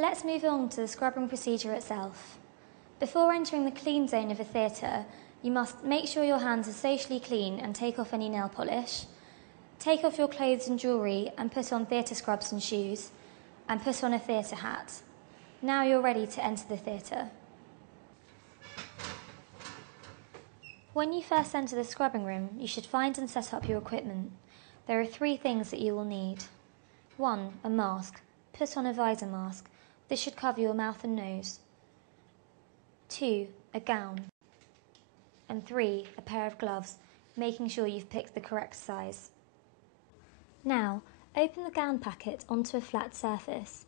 Let's move on to the scrubbing procedure itself. Before entering the clean zone of a theatre, you must make sure your hands are socially clean and take off any nail polish. Take off your clothes and jewellery and put on theatre scrubs and shoes, and put on a theatre hat. Now you're ready to enter the theatre. When you first enter the scrubbing room, you should find and set up your equipment. There are 3 things that you will need. 1. A mask. Put on a visor mask. This should cover your mouth and nose. 2. A gown. And 3. A pair of gloves, making sure you've picked the correct size. Now, open the gown packet onto a flat surface.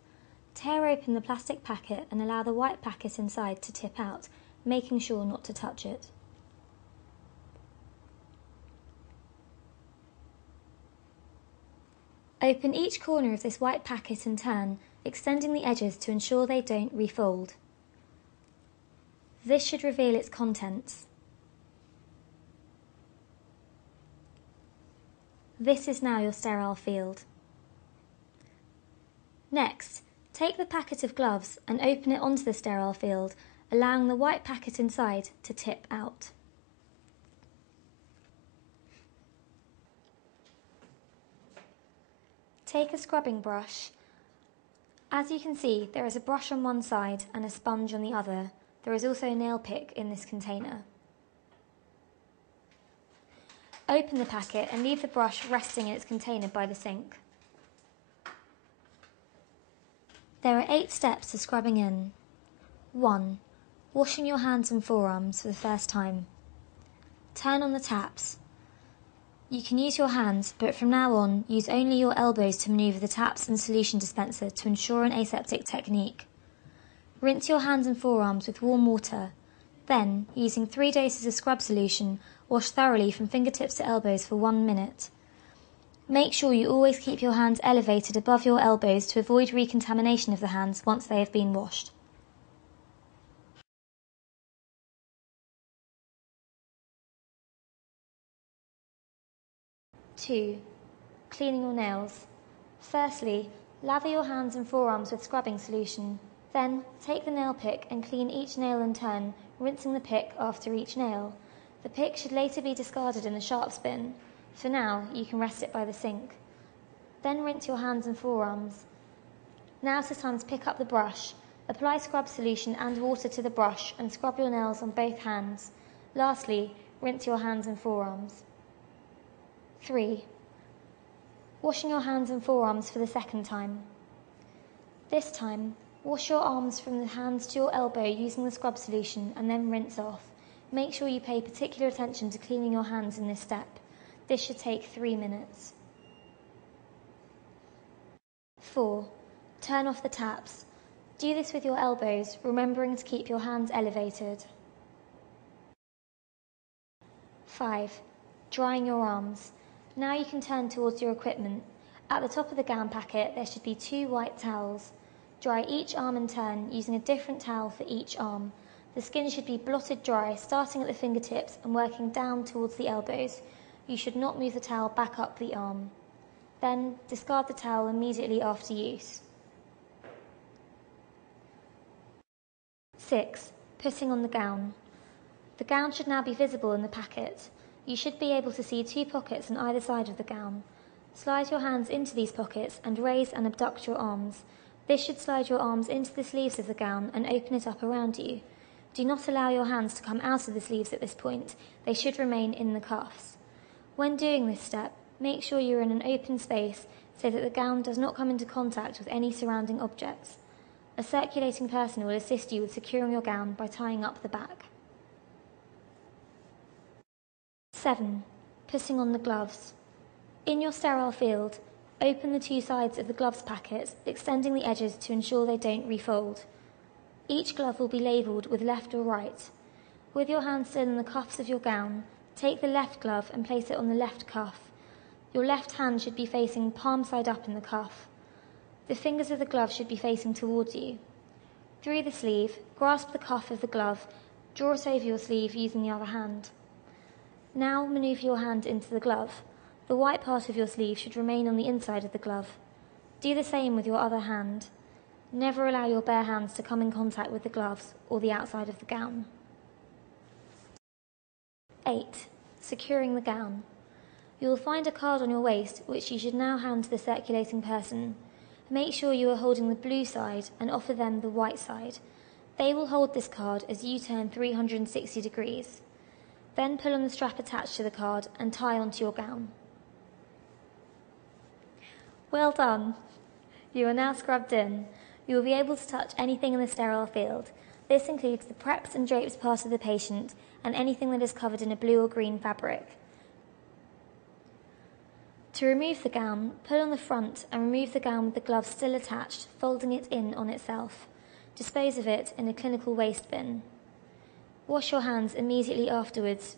Tear open the plastic packet and allow the white packet inside to tip out, making sure not to touch it. Open each corner of this white packet in turn, extending the edges to ensure they don't refold. This should reveal its contents. This is now your sterile field. Next, take the packet of gloves and open it onto the sterile field, allowing the white packet inside to tip out. Take a scrubbing brush. As you can see, there is a brush on one side and a sponge on the other. There is also a nail pick in this container. Open the packet and leave the brush resting in its container by the sink. There are 8 steps to scrubbing in. 1. Washing your hands and forearms for the first time. Turn on the taps. You can use your hands, but from now on, use only your elbows to manoeuvre the taps and solution dispenser to ensure an aseptic technique. Rinse your hands and forearms with warm water. Then, using 3 doses of scrub solution, wash thoroughly from fingertips to elbows for 1 minute. Make sure you always keep your hands elevated above your elbows to avoid recontamination of the hands once they have been washed. Two. Cleaning your nails. Firstly, lather your hands and forearms with scrubbing solution. Then, take the nail pick and clean each nail in turn, rinsing the pick after each nail. The pick should later be discarded in the sharps bin. For now, you can rest it by the sink. Then rinse your hands and forearms. Now it is time to pick up the brush. Apply scrub solution and water to the brush and scrub your nails on both hands. Lastly, rinse your hands and forearms. 3. Washing your hands and forearms for the second time. This time, wash your arms from the hands to your elbow using the scrub solution and then rinse off. Make sure you pay particular attention to cleaning your hands in this step. This should take 3 minutes. 4. Turn off the taps. Do this with your elbows, remembering to keep your hands elevated. 5. Drying your arms. Now you can turn towards your equipment. At the top of the gown packet, there should be 2 white towels. Dry each arm in turn, using a different towel for each arm. The skin should be blotted dry, starting at the fingertips and working down towards the elbows. You should not move the towel back up the arm. Then, discard the towel immediately after use. 6. Putting on the gown. The gown should now be visible in the packet. You should be able to see 2 pockets on either side of the gown. Slide your hands into these pockets and raise and abduct your arms. This should slide your arms into the sleeves of the gown and open it up around you. Do not allow your hands to come out of the sleeves at this point. They should remain in the cuffs. When doing this step, make sure you are in an open space so that the gown does not come into contact with any surrounding objects. A circulating person will assist you with securing your gown by tying up the back. 7. Putting on the gloves. In your sterile field, open the 2 sides of the gloves packet, extending the edges to ensure they don't refold. Each glove will be labelled with left or right. With your hand still in the cuffs of your gown, take the left glove and place it on the left cuff. Your left hand should be facing palm side up in the cuff. The fingers of the glove should be facing towards you. Through the sleeve, grasp the cuff of the glove, draw it over your sleeve using the other hand. Now manoeuvre your hand into the glove. The white part of your sleeve should remain on the inside of the glove. Do the same with your other hand. Never allow your bare hands to come in contact with the gloves or the outside of the gown. 8. Securing the gown. You will find a card on your waist which you should now hand to the circulating person. Make sure you are holding the blue side and offer them the white side. They will hold this card as you turn 360 degrees. Then pull on the strap attached to the card and tie onto your gown. Well done! You are now scrubbed in. You will be able to touch anything in the sterile field. This includes the preps and drapes part of the patient and anything that is covered in a blue or green fabric. To remove the gown, pull on the front and remove the gown with the glove still attached, folding it in on itself. Dispose of it in a clinical waste bin. Wash your hands immediately afterwards